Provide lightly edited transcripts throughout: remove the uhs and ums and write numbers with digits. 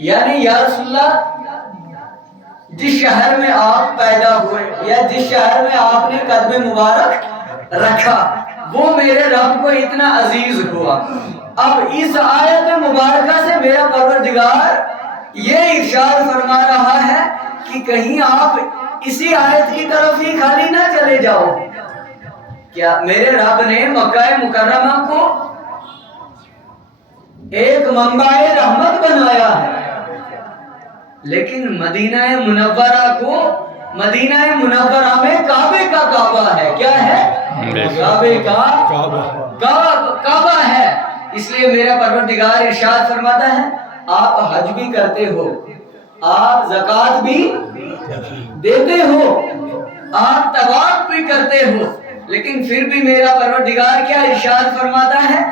یعنی یا رسول اللہ جس شہر میں آپ پیدا ہوئے یا جس شہر میں آپ نے قدم مبارک رکھا وہ میرے رب کو اتنا عزیز ہوا. اب اس آیت مبارکہ سے میرا پروردگار یہ ارشاد فرما رہا ہے کہ کہیں آپ اسی آیت کی طرف ہی خالی نہ چلے جاؤ. کیا میرے رب نے مکہ مکرمہ کو ایک منبع رحمت بنایا ہے، لیکن مدینہ منورہ کو، مدینہ منورہ میں کعبے کا کعبہ ہے. کیا ہے؟ کعبے کا کعبہ ہے. اس لیے میرا پروردگار ارشاد فرماتا ہے آپ حج بھی کرتے ہو، آپ زکوٰۃ بھی دیتے ہو، آپ طواف بھی کرتے ہو، لیکن پھر بھی میرا پروردگار کیا ارشاد فرماتا ہے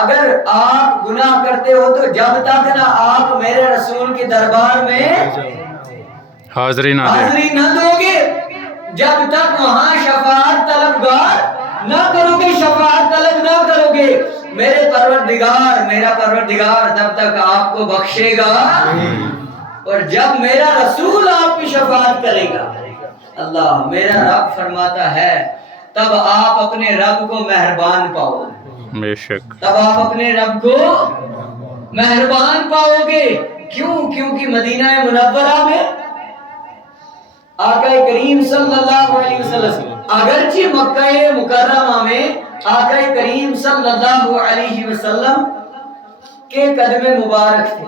اگر آپ گناہ کرتے ہو تو جب تک نہ آپ میرے رسول کے دربار میں حاضری نہ دو گے، جب تک وہاں شفاعت طلبگار نہ کرو گے، شفاعت طلب نہ کرو گے، میرا پروردگار تب تک آپ کو بخشے گا. اور جب میرا رسول آپ کی شفاعت کرے گا، اللہ میرا رب فرماتا ہے تب آپ اپنے رب کو مہربان پاؤ. بے شک تب آپ اپنے رب کو مہربان پاؤ گے. کیوں؟ کیونکہ مدینہ منورہ میں آقا کریم صلی اللہ علیہ وسلم، اگرچہ مکہ مکرمہ میں آقا کریم صلی اللہ علیہ وسلم کے قدم مبارک تھے،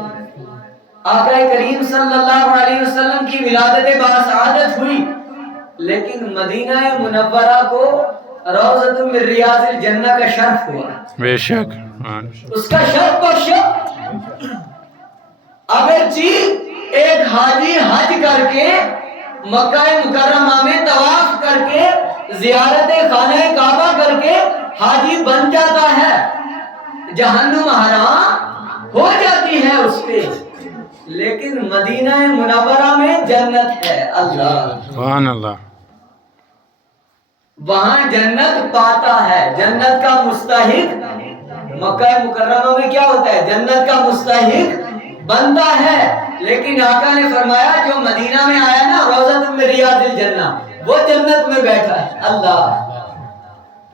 آقا کریم صلی اللہ علیہ وسلم کی ولادت باسعادت ہوئی، لیکن مدینہ منورہ کو روضۃ من ریاض الجنہ کا شرف ہوا. بے شک اس کا شرف بخشا. اگرچہ ایک حاجی حج کر کے مکہ مکرمہ میں طواف کر کے زیارت خانہ کعبہ کر کے حاجی بن جاتا ہے، جہنم حرام ہو جاتی ہے اس پہ، لیکن مدینہ منورہ میں جنت ہے. اللہ سبحان اللہ، وہاں جنت پاتا ہے، جنت کا مستحق مکہ مکرمہ میں کیا ہوتا ہے؟ جنت کا مستحق بنتا ہے. لیکن آقا نے فرمایا جو مدینہ میں آیا نا روضۃ من ریاض الجنہ، وہ جنت میں بیٹھا ہے. اللہ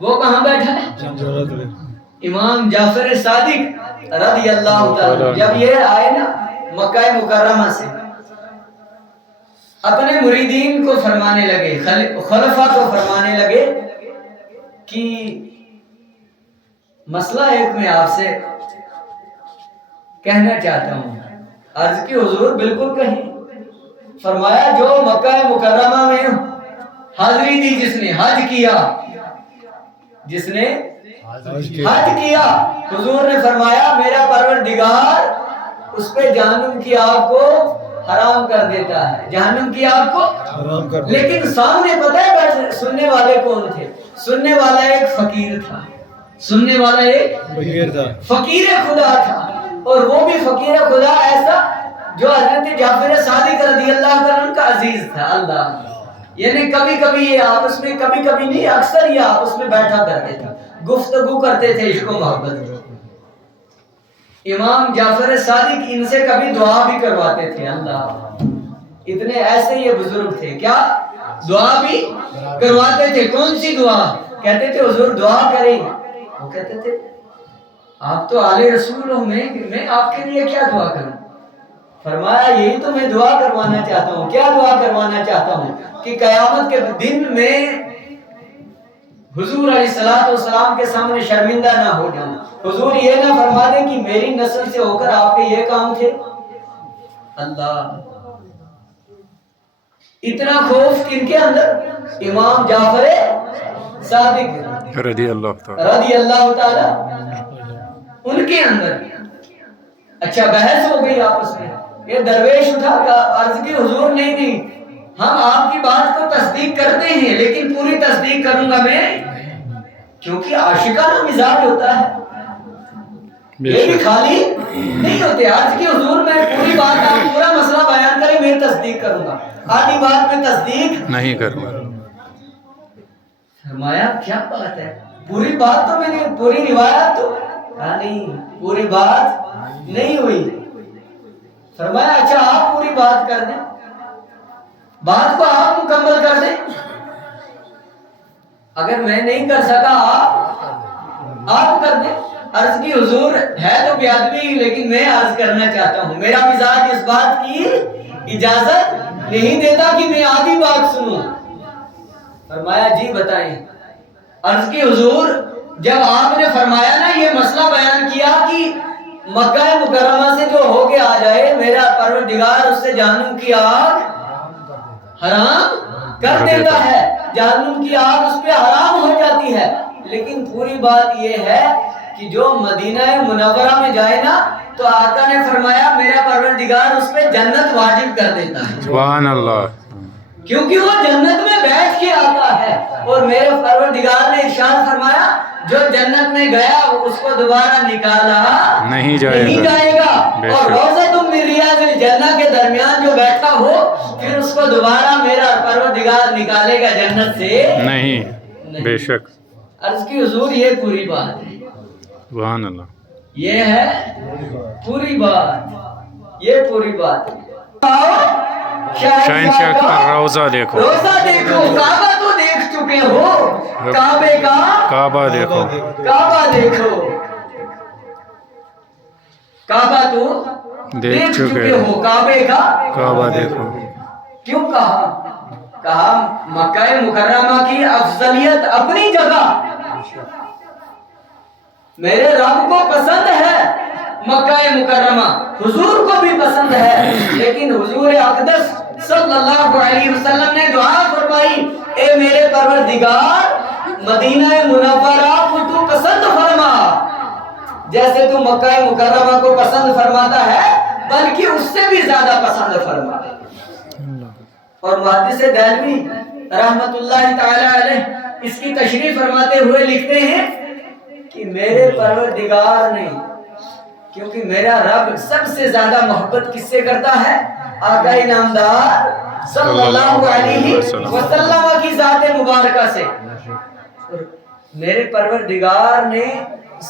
وہ کہاں بیٹھا ہے؟ امام جعفر صادق رضی اللہ تعالی جب یہ آئے نا مکہ مکرمہ سے، اپنے مریدین کو فرمانے لگے، خلفاء کو فرمانے لگے کہ مسئلہ ایک میں آپ سے کہنا چاہتا ہوں. عرض کی حضور بالکل کہیں. فرمایا جو مکہ مکرمہ میں حاضری دی، جس نے حج کیا، جس نے حج کیا، حضور نے فرمایا میرا پروردگار اس پہ جہنم کی آگ کو حرام کر دیتا ہے، جہنم کی آگ کو حرام کر دیتا ہے. لیکن سامنے پتہ ہے سننے والے کون تھے؟ سننے والا ایک فقیر تھا، سننے والا ایک فقیر خدا تھا، اور وہ بھی فقیر خدا ایسا جو حضرت جعفر صادق رضی اللہ عنہ کا عزیز تھا. اللہ یعنی کبھی کبھی یہ آپس میں، کبھی کبھی نہیں اکثر یہ آپس میں بیٹھا کرتے تھے، گفتگو کرتے تھے عشق و محبت. امام جعفر صادق ان سے کبھی دعا بھی کرواتے تھے. اللہ اتنے ایسے یہ بزرگ تھے، کیا دعا بھی کرواتے تھے. کون سی دعا؟ کہتے تھے حضور دعا کریں. وہ کہتے تھے آپ تو آل رسول ہو، میں آپ کے لیے کیا دعا کروں؟ فرمایا یہی تو میں دعا کروانا چاہتا ہوں. کیا دعا کروانا چاہتا ہوں؟ کہ قیامت کے دن میں حضور علیہ السلام کے سامنے شرمندہ نہ ہو جانا. حضور یہ نہ فرما دیں کہ میری نسل سے ہو کر آپ کے یہ کام تھے. اللہ اتنا خوف کن کے اندر؟ امام جعفر صادق رضی اللہ تعالی ان کے اندر. اچھا بحث ہو گئی آپس میں. یہ درویش اٹھا عرض کی حضور نہیں، ہم آپ کی بات کو تصدیق کرتے ہیں لیکن پوری تصدیق کروں گا میں، کیونکہ عاشقانہ مزاج ہوتا ہے، یہ بھی خالی نہیں ہوتے. عرض کی حضور میں پوری بات، آپ پورا مسئلہ بیان کریں میں تصدیق کروں گا، آدھی بات میں تصدیق نہیں کروں گا. فرمایا کیا بات ہے؟ پوری بات تو میں نے، پوری روایت تو نہیں، پوری بات نہیں ہوئی. فرمایا اچھا آپ پوری بات کر دیں، بات کو آپ مکمل کر دیں، اگر میں نہیں کر سکا آپ کر دیں۔ عرض کی حضور ہے تو بے ادبی، لیکن میں عرض کرنا چاہتا ہوں، میرا مزاج اس بات کی اجازت نہیں دیتا کہ میں آدھی بات سنوں۔ فرمایا جی بتائیں۔ عرض کی حضور جب آپ نے فرمایا نا یہ مسئلہ بیان کیا کہ مکہ مکرمہ سے جو ہو کے آ جائے میرا پروردگار اس سے جہنم کی آگ حرام کر دیتا ہے، جہنم کی آگ اس پہ حرام ہو جاتی ہے، لیکن پوری بات یہ ہے کہ جو مدینہ منورہ میں جائے نا تو آقا نے فرمایا میرا پروردگار اس پہ جنت واجب کر دیتا ہے۔ سبحان اللہ۔ کیونکہ وہ جنت میں بیٹھ کے آتا ہے، اور میرے پروردگار نے ارشاد فرمایا جو جنت میں گیا اس کو دوبارہ نکالا نہیں جائے گا، اور روضۃ من ریاض الجنہ کے درمیان جو بیٹھا ہو پھر اس کو دوبارہ میرا پروردگار نکالے گا جنت سے نہیں، بے شک۔ عرض کی حضور یہ پوری بات ہے، سبحان اللہ، یہ ہے پوری بات، یہ پوری بات ہے۔ شہنشاہ کا روضہ دیکھو، روضہ دیکھو، کعبہ تو دیکھ چکے ہو، کعبے کا کعبہ دیکھو، کعبہ دیکھو، کعبہ تو دیکھ چکے ہو، کعبے کا کعبہ دیکھو۔ کیوں کہا مکہ مکرمہ کی افضلیت اپنی جگہ، میرے رب کو پسند ہے مکہ مکرمہ، حضور کو بھی پسند ہے، لیکن حضور اقدس صلی اللہ علیہ وسلم نے دعا فرمائی اے میرے پروردگار مدینہ منورہ کو تو پسند فرما جیسے تو مکہ مکرمہ کو پسند فرماتا ہے، بلکہ اس سے بھی زیادہ پسند فرما۔ اور محدث دہلوی رحمت اللہ تعالی علیہ اس کی تشریح فرماتے ہوئے لکھتے ہیں کہ میرے پروردگار نے، کیونکہ میرا رب سب سے زیادہ محبت کس سے کرتا ہے؟ آقا نامدار صلی اللہ علیہ وسلم کی ذات مبارکہ سے۔ میرے پروردگار نے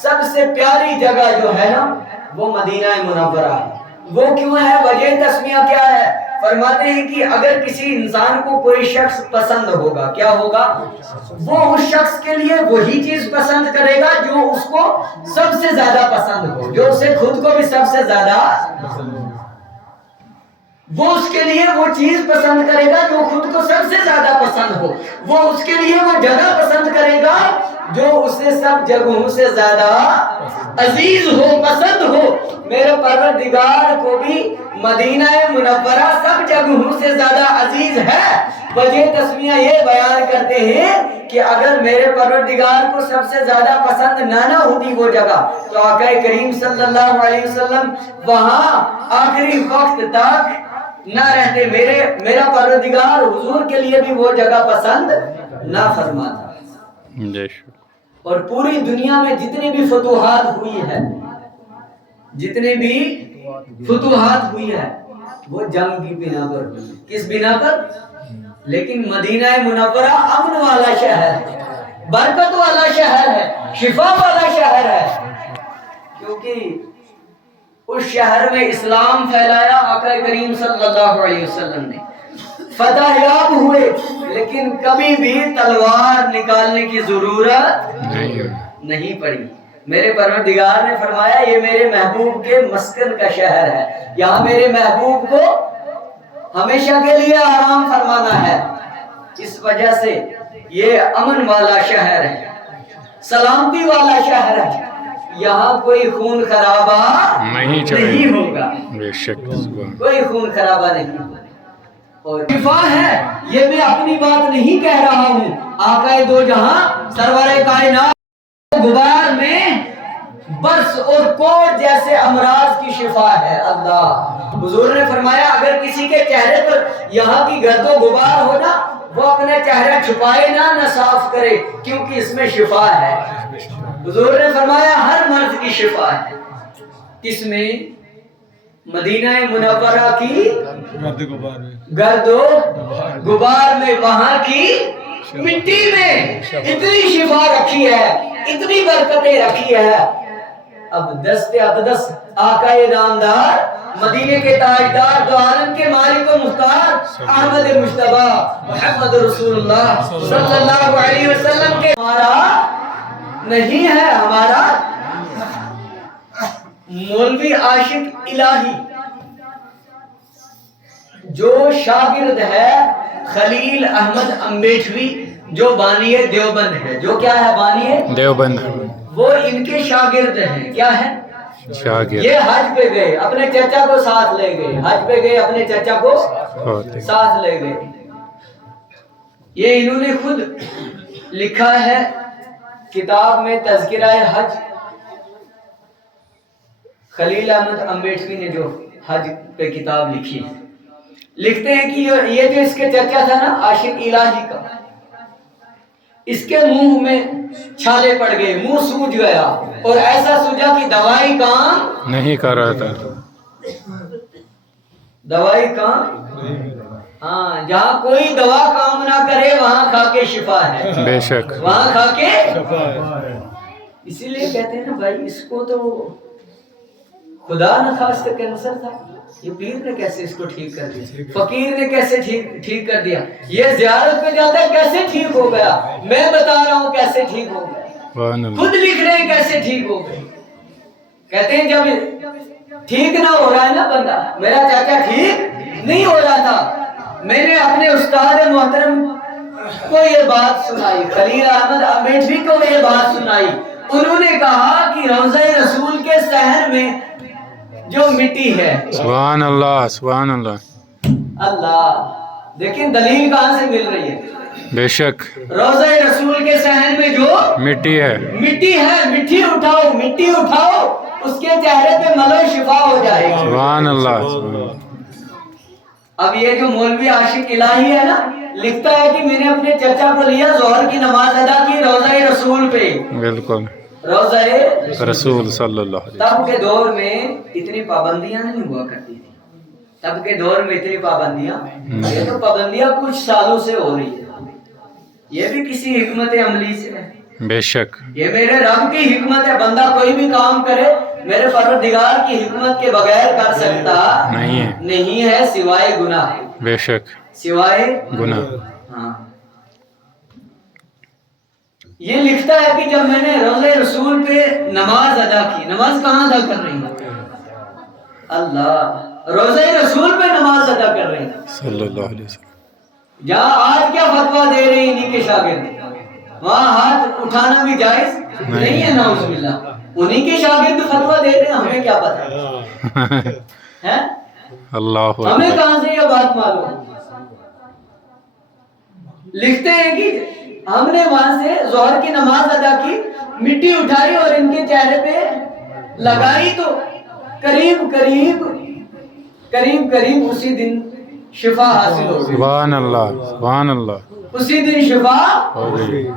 سب سے پیاری جگہ جو ہے نا وہ مدینہ منورہ ہے۔ وہ کیوں ہے؟ وجہ تسمیہ کیا ہے؟ فرماتے ہیں کہ اگر کسی انسان کو کوئی شخص پسند ہوگا، کیا ہوگا؟ وہ اس شخص کے لیے وہی چیز پسند کرے گا جو اس کو سب سے زیادہ پسند ہو، جو اسے خود کو بھی سب سے زیادہ وہ اس کے لیے وہ چیز پسند کرے گا جو خود کو سب سے زیادہ پسند ہو، وہ اس کے لیے وہ جگہ پسند کرے گا جو اسے سب جگہوں سے زیادہ عزیز ہو، پسند ہو۔ میرے پروردگار کو بھی مدینہ منورہ سب جگہوں سے زیادہ عزیز ہے۔ وجہ تسمیہ یہ بیان کرتے ہیں کہ اگر میرے پروردگار کو سب سے زیادہ پسند نہ ہوتی وہ جگہ تو آقا کریم صلی اللہ علیہ وسلم وہاں آخری وقت تک نہ رہتے، میرا پروردگار حضور کے لیے بھی وہ جگہ پسند نہ فرماتا۔ اور پوری دنیا میں جتنی بھی فتوحات ہوئی ہے، جتنے بھی فتوحات ہوئی ہے وہ جنگ کی بنا پر ہوئی، کس بنا پر؟ لیکن مدینہ منورہ امن والا شہر ہے، برکت والا شہر ہے، شفا والا شہر ہے، کیونکہ اس شہر میں اسلام پھیلایا آقا کریم صلی اللہ علیہ وسلم نے، فتح یاب ہوئے، لیکن کبھی بھی تلوار نکالنے کی ضرورت نہیں پڑی۔ میرے پروردگار نے فرمایا یہ میرے محبوب کے مسکن کا شہر ہے، یہاں میرے محبوب کو ہمیشہ کے لیے آرام فرمانا ہے، اس وجہ سے یہ امن والا شہر ہے، سلامتی والا شہر ہے، یہاں کوئی خون خرابہ نہیں ہوگا، کوئی خون خرابہ نہیں ہوگا۔ اور شفا ہے، یہ میں اپنی بات نہیں کہہ رہا ہوں، آقا دو جہاں سرور کائنات غبار میں برس اور کوڑ جیسے امراض کی شفا ہے۔ اللہ حضور نے فرمایا اگر کسی کے چہرے پر یہاں کی گرد و غبار ہو نا وہ اپنے چہرہ چھپائے نہ صاف کرے، کیونکہ اس میں شفا ہے۔ حضور نے فرمایا ہر مرض کی شفا ہے، کس میں؟ مدینہ منورہ کی گرد و غبار میں، وہاں کی مٹی میں اتنی شفا رکھی ہے، اتنی برکتیں رکھی ہے۔ اب دست اقدس آقا نامدار مدینے کے تاجدار دو عالم کے مالک و مختار احمد مجتبی محمد رسول اللہ صلی اللہ علیہ وسلم کے ہمارا نہیں ہے، ہمارا مولوی عاشق الہی جو شاگرد ہے خلیل احمد امبیٹوی جو بانی دیوبند ہے، جو کیا ہے بانی دیوبند وہ ان کے شاگرد ہیں، کیا ہے شاگرد یہ حج پہ گئے اپنے چچا کو ساتھ لے گئے، حج پہ گئے اپنے چچا کو ساتھ لے گئے۔ یہ انہوں نے خود لکھا ہے کتاب میں تذکرہ حج، خلیل احمد امبیٹوی نے جو حج پہ کتاب لکھی ہے، لکھتے ہیں کہ یہ جو اس کے چچا تھا نا عاشق الہی کا، اس کے منہ میں چھالے پڑ گئے، منہ سوج گیا اور ایسا سوجا کہ دوائی کام نہیں کر رہا تھا، دوائی کام ہاں جہاں کوئی دوا کام نہ کرے وہاں کھا کے شفا ہے، بے شک وہاں کھا کے اسی لیے کہتے ہیں نا بھائی اس کو تو خدا نہ خواستہ کینسر تھا، یہ پیر نے کیسے اس کو ٹھیک کر دیا، فقیر نے کیسے ٹھیک کر دیا، یہ زیارت پہ جاتا ہے کیسے ٹھیک ہو گیا، میں بتا رہا ہوں کیسے ٹھیک ہو گیا، خود لکھ رہے ہیں کیسے ٹھیک ہو گئے۔ کہتے ہیں جب ٹھیک نہ ہو رہا ہے نا بندہ، میرا چاچا ٹھیک نہیں ہو رہا تھا، میں نے اپنے استاد محترم کو یہ بات سنائی، خلیل احمد امبیٹوی کو یہ بات سنائی، انہوں نے کہا کہ روضہ رسول کے صحن میں جو مٹی ہے، سبحان اللہ سبحان اللہ، اللہ دیکھیں دلیل کہاں سے مل رہی ہے، بے شک روضہ رسول کے صحن میں جو مٹی ہے، مٹی ہے، مٹی اٹھاؤ اس کے چہرے پہ ملو شفا ہو جائے گی، سبحان اللہ سبحان اللہ۔ اب یہ جو مولوی عاشق الہی ہے نا لکھتا ہے کہ میں نے اپنے چچا کو لیا ظہر کی نماز ادا کی روضہ رسول پہ، بالکل روضہ رسول صلی اللہ علیہ تب کے دور میں اتنی پابندیاں نہیں ہوا کرتی تھی، تب کے دور میں اتنی پابندیاں، یہ تو پابندیاں کچھ سالوں سے ہو رہی ہے، یہ بھی کسی حکمت عملی سے ہے، بے شک یہ میرے رب کی حکمت ہے، بندہ کوئی بھی کام کرے میرے پروردگار کی حکمت کے بغیر کر سکتا نہیں ہے سوائے گناہ، بے شک سوائے گناہ، ہاں۔ یہ لکھتا ہے کہ جب میں نے روضہ رسول پہ نماز ادا کی، نماز کہاں ادا کر رہی ہے اللہ، روضہ رسول پہ نماز ادا کر رہے ہیں صلی اللہ علیہ وسلم، جہاں آج کیا فتویٰ دے رہے ہیں انہی کے شاگرد، وہاں ہاتھ اٹھانا بھی جائز نہیں ہے، نعوذ باللہ انہی کے شاگرد فتویٰ دے رہے ہیں، ہمیں کیا پتہ ہے، اللہ ہمیں کہاں سے یہ بات معلوم۔ لکھتے ہیں کہ ہم نے وہاں سے ظہر کی نماز ادا کی، مٹی اٹھائی اور ان کے چہرے پہ لگائی تو قریب قریب اسی دن شفا حاصل ہو گئی، سبحان اللہ سبحان اللہ، اسی دن شفا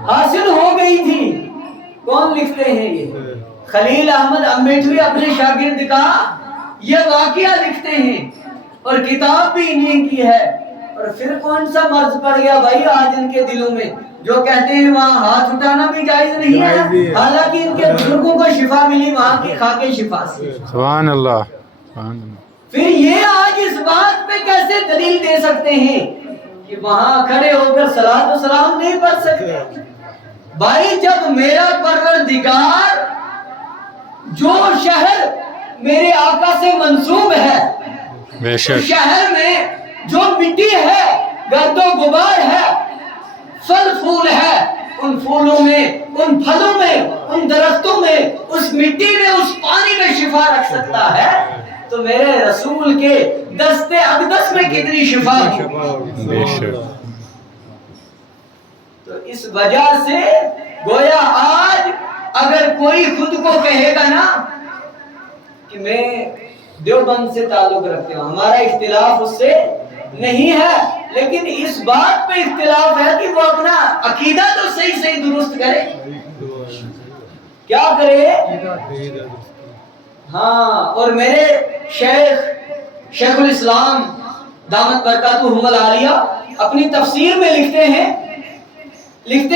حاصل ہو گئی تھی۔ کون لکھتے ہیں یہ خلیل احمد امبیٹوی اپنے شاگرد کا یہ واقعہ لکھتے ہیں اور کتاب بھی انہی کی ہے۔ اور پھر کون سا مرض پڑ گیا بھائی آج ان کے دلوں میں جو کہتے ہیں وہاں ہاتھ اٹھانا بھی جائز نہیں ہے، حالانکہ ان کے بزرگوں کو شفا ملی وہاں کی کھا کے شفا سے، سبحان اللہ سبحان اللہ۔ پھر یہ آج اس بات پہ کیسے دلیل دے سکتے ہیں کہ وہاں کھڑے ہو کر صلاۃ و سلام نہیں پڑھ سکتے؟ بھائی جب میرا پروردگار جو شہر میرے آقا سے منسوب ہے بے اس شک شہر میں جو مٹی ہے، گرد و غبار ہے، پھل پھول ہے، ان پھولوں میں، ان پھلوں میں، ان درختوں میں، اس مٹی میں، اس پانی میں شفا رکھ سکتا ہے تو میرے رسول کے دست اقدس میں کتنی شفا ہوگی۔ بے شک تو اس وجہ سے گویا آج اگر کوئی خود کو کہے گا نا کہ میں دیوبند سے تعلق رکھتے ہوں، ہمارا اختلاف اس سے نہیں ہے، لیکن اس بات پہ اختلاف ہے کہ وہ اپنا عقیدہ تو صحیح درست کرے، کیا کرے؟ ہاں۔ اور میرے شیخ الاسلام دامت برکاتہم العالیہ اپنی تفسیر میں لکھتے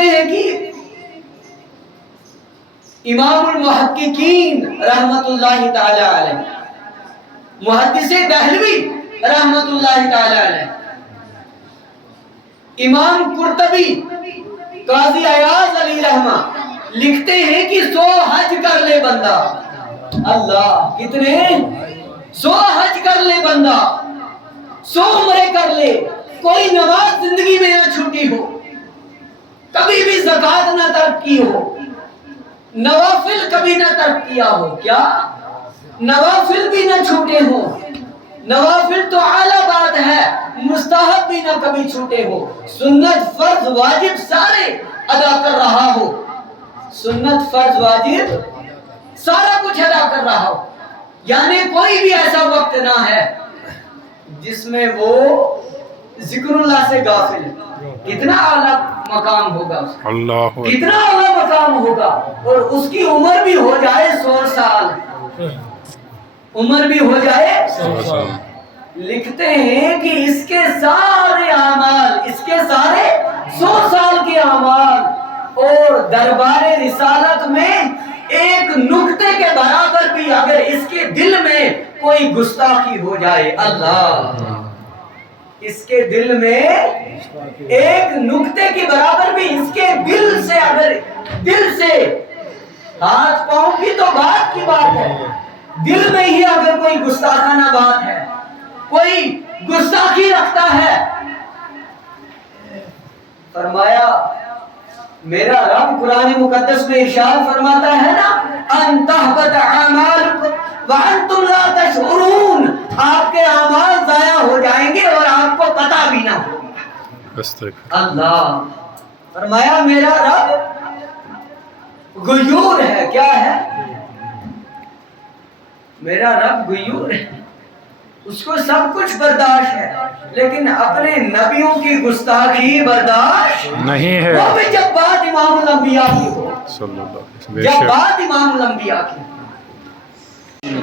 ہیں کہ امام المحققین رحمت اللہ تعالی علیہ، محدث دہلوی رحمت اللہ تعالی علیہ، امام قرطبی، قاضی ایاز علی رحمہ لکھتے ہیں کہ 100 حج کر لے بندہ، اللہ کتنے 100 حج کر لے بندہ، 100 عمرے کر لے، کوئی نماز زندگی میں نہ چھوٹی ہو، کبھی بھی زکوٰۃ نہ ترک کی ہو، نوافل کبھی نہ ترک کیا ہو، کیا نوافل بھی نہ چھوٹے ہو، نوافل تو اعلیٰ بات ہے، مستحب بھی نہ کبھی چھوٹے ہو، سنت فرض واجب سارے ادا کر رہا ہو، سنت فرض واجب سارا کچھ ادا کر رہا ہو، یعنی کوئی بھی ایسا وقت نہ ہے جس میں وہ ذکر اللہ سے غافل ہے، کتنا اعلیٰ مقام ہوگا اس کا، اللہ کتنا اعلیٰ مقام ہوگا، اور اس کی عمر بھی ہو جائے 100 سال، عمر بھی ہو جائے 100 سال۔ لکھتے ہیں کہ اس کے سارے اعمال، اس کے سارے 100 سال کے اعمال اور دربار رسالت میں ایک نقطے کے برابر بھی اگر اس کے دل میں کوئی گستاخی ہو جائے، اللہ اس کے دل میں ایک نقطے کے برابر بھی اس کے دل سے، اگر دل سے، ہاتھ پاؤں کی تو بات کی بات ہے، دل میں ہی اگر کوئی گستاخانہ بات ہے، کوئی گستاخی رکھتا ہے، فرمایا میرا رب قرآن مقدس میں ارشاد فرماتا ہے نا، ان تحبط اعمالکم وانتم لا تشعرون، آپ کے اعمال ضائع ہو جائیں گے اور آپ کو پتہ بھی نہ ہوگا، اللہ فرمایا میرا رب غیور ہے، کیا ہے؟ میرا رب غیور ہے، اس کو سب کچھ برداشت ہے، لیکن اپنے نبیوں کی گستاخی برداشت نہیں ہے، وہ بھی جب بات امام الانبیاء کی ہو، صلی اللہ علیہ وسلم۔ بے جب شک بات امام الانبیاء کی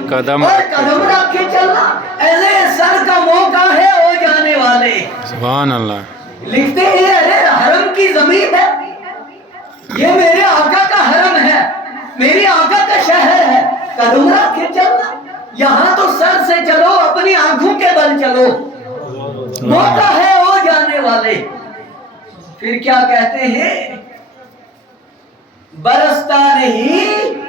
قدم اور قدم رکھ کے چلنا، ایسے سر کا موقع ہے ہو جانے والے، سبحان اللہ۔ لکھتے ہیں ارے حرم کی زمین ہے، یہ میرے آقا کا حرم ہے، میری آقا کا شہر ہے، قدم رکھ کے چلنا، یہاں تو سر سے چلو، اپنی آنکھوں کے بل چلو، موقع ہے ہو جانے والے۔ پھر کیا کہتے ہیں؟ برستا نہیں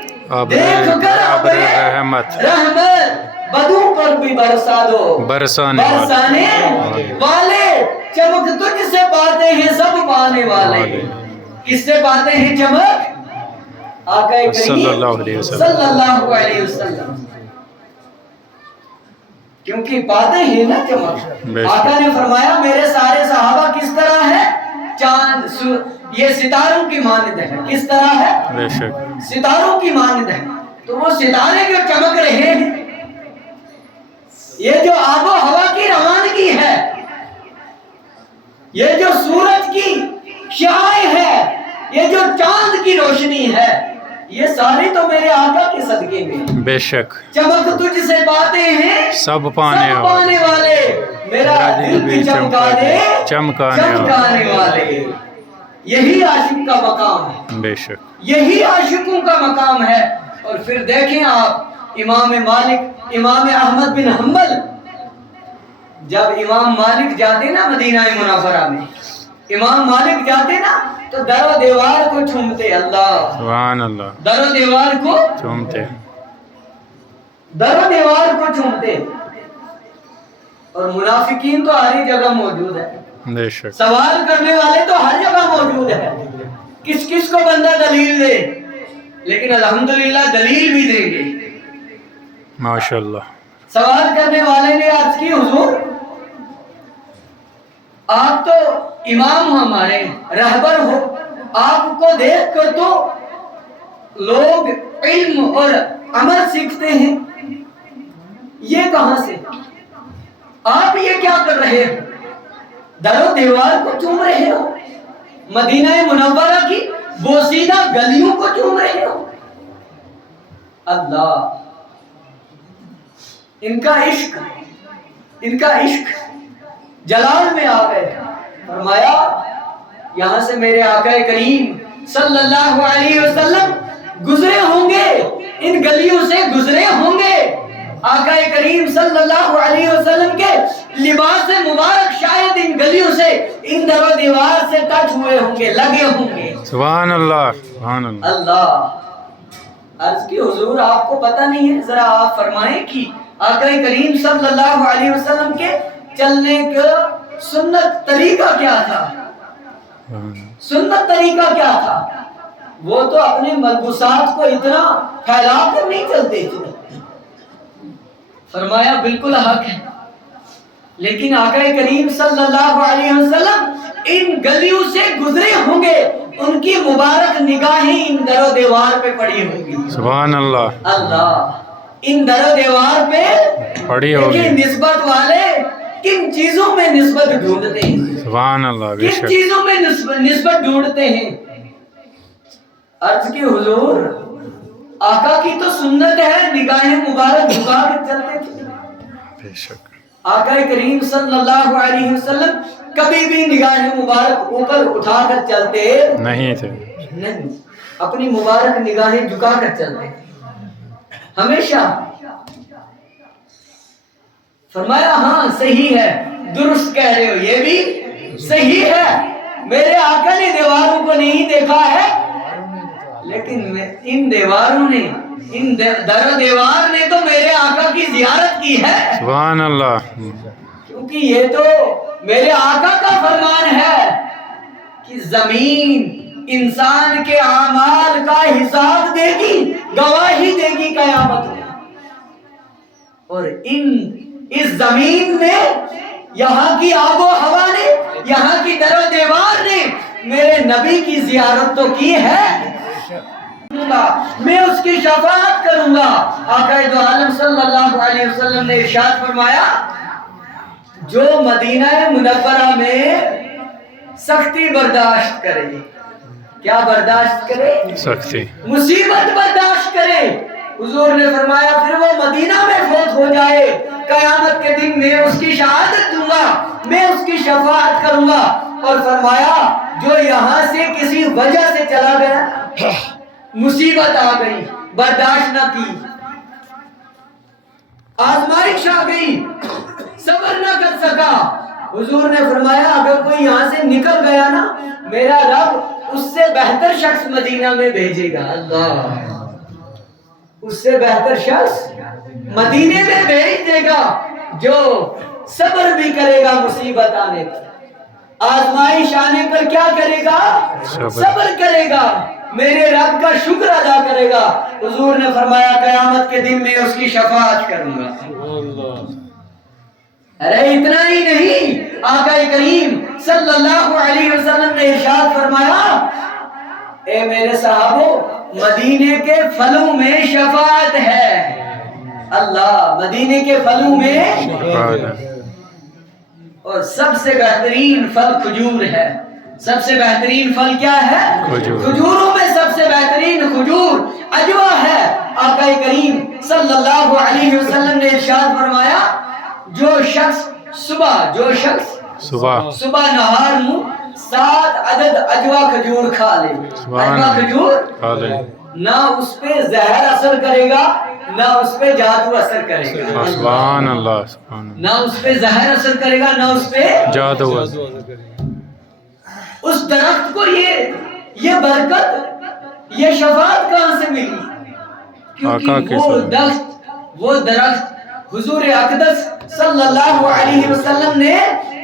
دیکھ کر اپنے رحمت رحمت، بدوں پر بھی برسا دو، برسانے برسانے والے، چمک تجھ سے پاتے ہیں سب پانے والے، کس سے پاتے ہیں چمک؟ آقا کریم صلی اللہ علیہ وسلم، صلی اللہ علیہ وسلم، کیونکہ پاتے ہیں نا چمک۔ آقا نے فرمایا میرے سارے صحابہ کس طرح ہے؟ چاند، یہ ستاروں کی مانند ہے، کس طرح ہے؟ بے شک ستاروں کی مانند ہے، تو وہ ستارے جو چمک رہے ہیں، یہ جو آب و ہوا کی روانگی ہے، یہ جو سورج کی شعاع ہے، یہ جو چاند کی روشنی ہے، یہ ساری تو میرے آقا کے صدقے میں، بے شک چمک تجھ سے پاتے ہیں سب پانے والے، میرا دل بھی چمکا دے چمکانے والے، یہی عاشق کا مقام ہے، بے شک یہی عاشقوں کا مقام ہے۔ اور پھر دیکھیں آپ امام مالک، امام احمد بن حنبل، جب امام مالک جاتے نا مدینہ منورہ میں، امام مالک جاتے نا تو در و دیوار کو چومتے، اللہ سبحان اللہ، در و دیوار کو چومتے، در و دیوار کو چومتے، اور منافقین تو ہر جگہ موجود ہے، بے شک سوال کرنے والے تو ہر جگہ موجود ہے، کس کس کو بندہ دلیل دے، لیکن الحمدللہ دلیل بھی دیں گے۔ ماشاءاللہ، سوال کرنے والے نے عرض کی حضور آپ تو امام ہو، ہمارے رہبر ہو، آپ کو دیکھ کر تو لوگ علم اور عمل سیکھتے ہیں، یہ کہاں سے؟ آپ یہ کیا کر رہے ہو؟ در و دیوار کو چوم رہے ہو، مدینہ منورہ کی بوسیدہ گلیوں کو چوم رہے ہو، اللہ ان کا عشق جلال میں آ گئے۔ فرمایا یہاں سے میرے آقا کریم صلی اللہ علیہ وسلم گزرے ہوں گے، ان گلیوں سے گزرے ہوں گے، آقا کریم صلی اللہ علیہ وسلم کے لباس مبارک شاید ان گلیوں سے، ان در و دیوار سے ٹچ ہوئے ہوں گے، لگے ہوں گے۔ سبحان اللہ، سبحان اللہ۔ اللہ عرض کی حضور آپ کو پتہ نہیں ہے، ذرا آپ فرمائیں کہ آقا کریم صلی اللہ علیہ وسلم کے چلنے کا سنت طریقہ کیا تھا؟ سنت طریقہ کیا تھا؟ وہ تو اپنے ملبوسات کو اتنا پھیلا کر نہیں چلتے تھے۔ فرمایا بالکل حق ہے، لیکن آقا کریم صلی اللہ علیہ وسلم ان گلیوں سے گزرے ہوں گے، ان کی مبارک نگاہیں ان در و دیوار پہ پڑی ہوں گی۔ سبحان اللہ، اللہ ان در و دیوار پہ پڑی ہوگی۔ لیکن نسبت والے کن چیزوں میں نسبت ڈھونڈتے ہیں؟ سبحان اللہ، بے کن شک۔ چیزوں میں نسبت ڈھونڈتے ہیں؟ عرض کی حضور آقا کی تو سنت ہے نگاہیں مبارک جھکا کر چلتے تھے۔ بے شک۔ آقا کریم صلی اللہ علیہ وسلم کبھی بھی نگاہیں مبارک اوپر اٹھا کر چلتے نہیں تھے، نہیں، اپنی مبارک نگاہیں جھکا کر چلتے ہمیشہ۔ فرمایا ہاں صحیح ہے، درست کہہ رہے ہو، یہ بھی صحیح ہے، میرے آقا نے دیواروں کو نہیں دیکھا ہے، لیکن ان دیواروں نے، ان در و دیوار نے تو میرے آقا کی زیارت کی ہے۔ سبحان اللہ، کیونکہ یہ تو میرے آقا کا فرمان ہے کہ زمین انسان کے اعمال کا حساب دے گی، گواہی دے گی قیامت میں، اور اس زمین نے، یہاں کی آب و ہوا نے، یہاں کی در و دیوار نے میرے نبی کی زیارت تو کی ہے، میں اس کی شفاعت کروں گا۔ آقا دو عالم صلی اللہ علیہ وسلم نے ارشاد فرمایا جو مدینہ منورہ میں سختی برداشت کرے، کیا برداشت کرے؟ سختی، مصیبت برداشت کرے، حضور نے فرمایا پھر وہ مدینہ میں فوت ہو جائے، قیامت کے دن میں اس کی شہادت دوں گا، میں اس کی شفاعت کروں گا۔ اور فرمایا جو یہاں سے کسی وجہ سے چلا گیا، مصیبت آ گئی، برداشت نہ کی، آزمائش آ گئی، صبر نہ کر سکا، حضور نے فرمایا اگر کوئی یہاں سے نکل گیا نا، میرا رب اس سے بہتر شخص مدینہ میں بھیجے گا۔ اللہ، اس سے بہتر شخص مدینے میں بھیج دے گا جو صبر بھی کرے گا مصیبت آنے پر، آزمائش آنے پر کیا کرے گا؟ صبر کرے گا، میرے رب کا شکر ادا کرے گا۔ حضور نے فرمایا قیامت کے دن میں اس کی شفاعت کروں گا۔ ارے اتنا ہی نہیں، آقا کریم صلی اللہ علیہ وسلم نے ارشاد فرمایا اے میرے صحابو مدینے کے پھلوں میں شفاعت ہے۔ اللہ، مدینے کے پھلوں میں اور سب سے بہترین پھل کھجور ہے۔ سب سے بہترین پھل کیا ہے؟ کھجوروں میں سب سے بہترین کھجور عجوا ہے۔ آقا کریم صلی اللہ علیہ وسلم نے ارشاد فرمایا جو شخص صبح نہار منہ 7 عدد عجوا کھجور کھا لے، عجوا کھجور، نہ اس پہ زہر اثر کرے گا، نہ اس پہ جادو اثر کرے گا۔ سبحان اللہ، سبحان اللہ، نہ اس پہ زہر اثر کرے گا، نہ اس پہ جادو۔ اس درخت کو یہ برکت، یہ شفاعت کہاں سے ملی؟ کیونکہ وہ درخت حضور اقدس صلی اللہ علیہ وسلم نے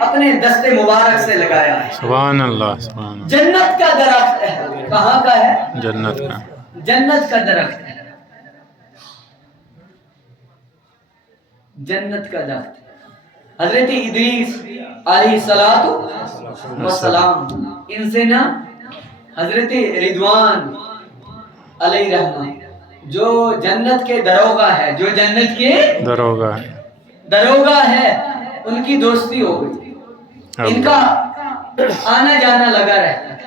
اپنے دست مبارک سے لگایا ہے۔ سبحان اللہ، سبحان اللہ، جنت کا درخت ہے۔ کہاں کا ہے؟ جنت کا، جنت کا درخت ہے، جنت کا درخت۔ حضرت ادریس علیہ السلام، ان سے نا حضرت رضوان علیہ رحمہ جو جنت کے دروگا ہے، جو جنت کے دروگا ہے، ان کی دوستی ہو گئی، ان کا آنا جانا لگا رہتا ہے،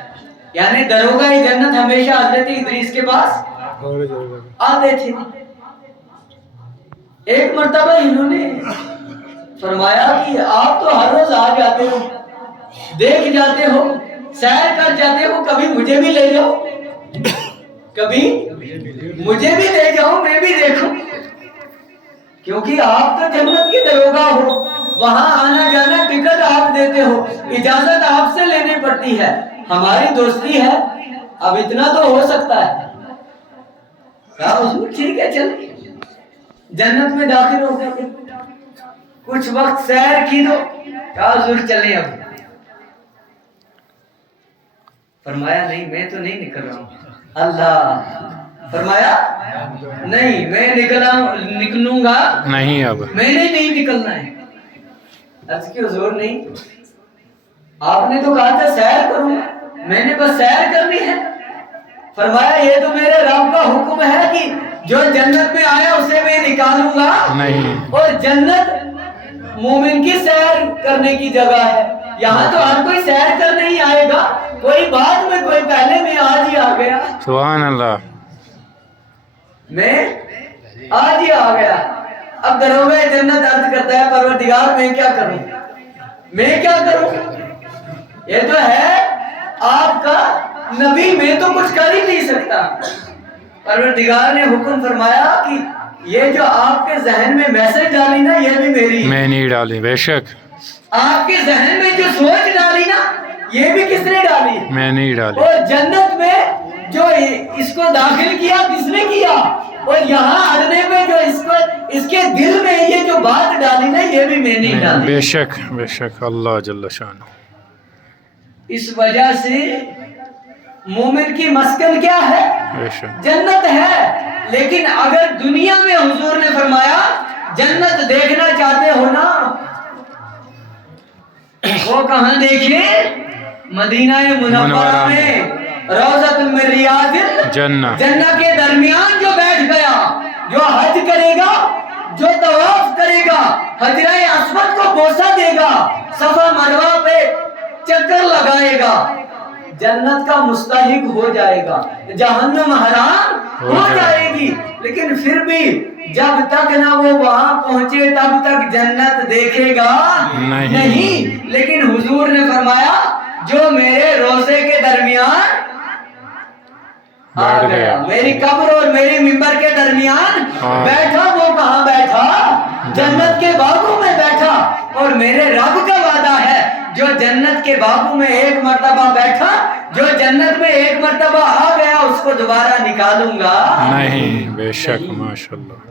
یعنی دروگا جنت ہمیشہ حضرت ادریس کے پاس آتے تھے۔ ایک مرتبہ انہوں نے فرمایا کہ آپ تو ہر روز آ جاتے ہو، دیکھ جاتے ہو، سیر کر جاتے ہو، کبھی مجھے بھی لے جاؤ۔ کبھی مجھے بھی لے جاؤ، میں بھی دیکھوں، کیونکہ آپ تو جنت کی دروگاہ ہو، وہاں آنا جانا ٹکٹ آپ دیتے ہو، اجازت آپ سے لینی پڑتی ہے، ہماری دوستی ہے، اب اتنا تو ہو سکتا ہے۔ کہا حضور ٹھیک ہے چلیں، جنت میں داخل ہو گئے، کچھ وقت سیر کی تو کہا حضور چلیں اب۔ فرمایا نہیں میں تو نہیں نکل رہا ہوں۔ اللہ فرمایا نہیں میں نکلوں گا نہیں اب میں نے نہیں نکلنا ہے۔ عرض کی حضور نہیں، آپ نے تو کہا تھا سیر کروں گا، میں نے بس سیر کرنی ہے۔ فرمایا یہ تو میرے رب کا حکم ہے کہ جو جنت میں آیا اسے میں نکالوں گا نہیں، اور جنت مومن کی سیر کرنے کی جگہ ہے، یہاں تو ہر کوئی سیر کرنے ہی آئے گا، کوئی بعد میں کوئی پہلے، میں آج ہی آ گیا، سبحان اللہ، میں آج ہی آ گیا۔ اب دروغہ جنت عرض کرتا ہے پروردگار میں کیا کروں، میں کیا کروں، یہ تو ہے آپ کا نبی، میں تو کچھ کر ہی نہیں سکتا۔ پروردگار نے حکم فرمایا کہ یہ جو آپ کے ذہن میں میسج ڈالی نا یہ بھی میری ہے، میں نہیں ڈالی، بے شک آپ کے ذہن میں جو سوچ ڈالی نا یہ بھی کس نے ڈالی، میں نہیں ڈالی، اور جنت میں جو اس کو داخل کیا کس نے کیا، اور یہاں اڑنے پہ جو اس کے دل میں یہ جو بات ڈالی نا یہ بھی میں نے ڈالی۔ بے شک اللہ جل شانہ۔ اس وجہ سے مومن کی مسکن کیا ہے، بے شک جنت ہے۔ لیکن اگر دنیا میں حضور نے فرمایا جنت دیکھنا چاہتے ہو نا، وہ کہاں دیکھیں، مدینہ منورہ میں، روضۃ من ریاض جنہ، جنت کے درمیان جو بیٹھ گیا، جو حج کرے گا، جو طواف کرے گا، حجرہ اسود کو بوسہ دے گا، صفا مروہ پہ چکر لگائے گا، جنت کا مستحق ہو جائے گا، جہنم حرام ہو جائے گی۔ لیکن پھر بھی جب تک نہ وہ وہاں پہنچے تب تک جنت دیکھے گا نہیں۔ لیکن حضور نے فرمایا جو میرے روضے کے درمیان آ گیا، میری قبر اور میری منبر کے درمیان بیٹھا، وہ کہاں بیٹھا، جنت کے باغوں میں بیٹھا، اور میرے رب کا وعدہ ہے جو جنت کے باغوں میں ایک مرتبہ بیٹھا، جو جنت میں ایک مرتبہ آ گیا اس کو دوبارہ نکالوں گا نہیں، بے شک ماشاءاللہ۔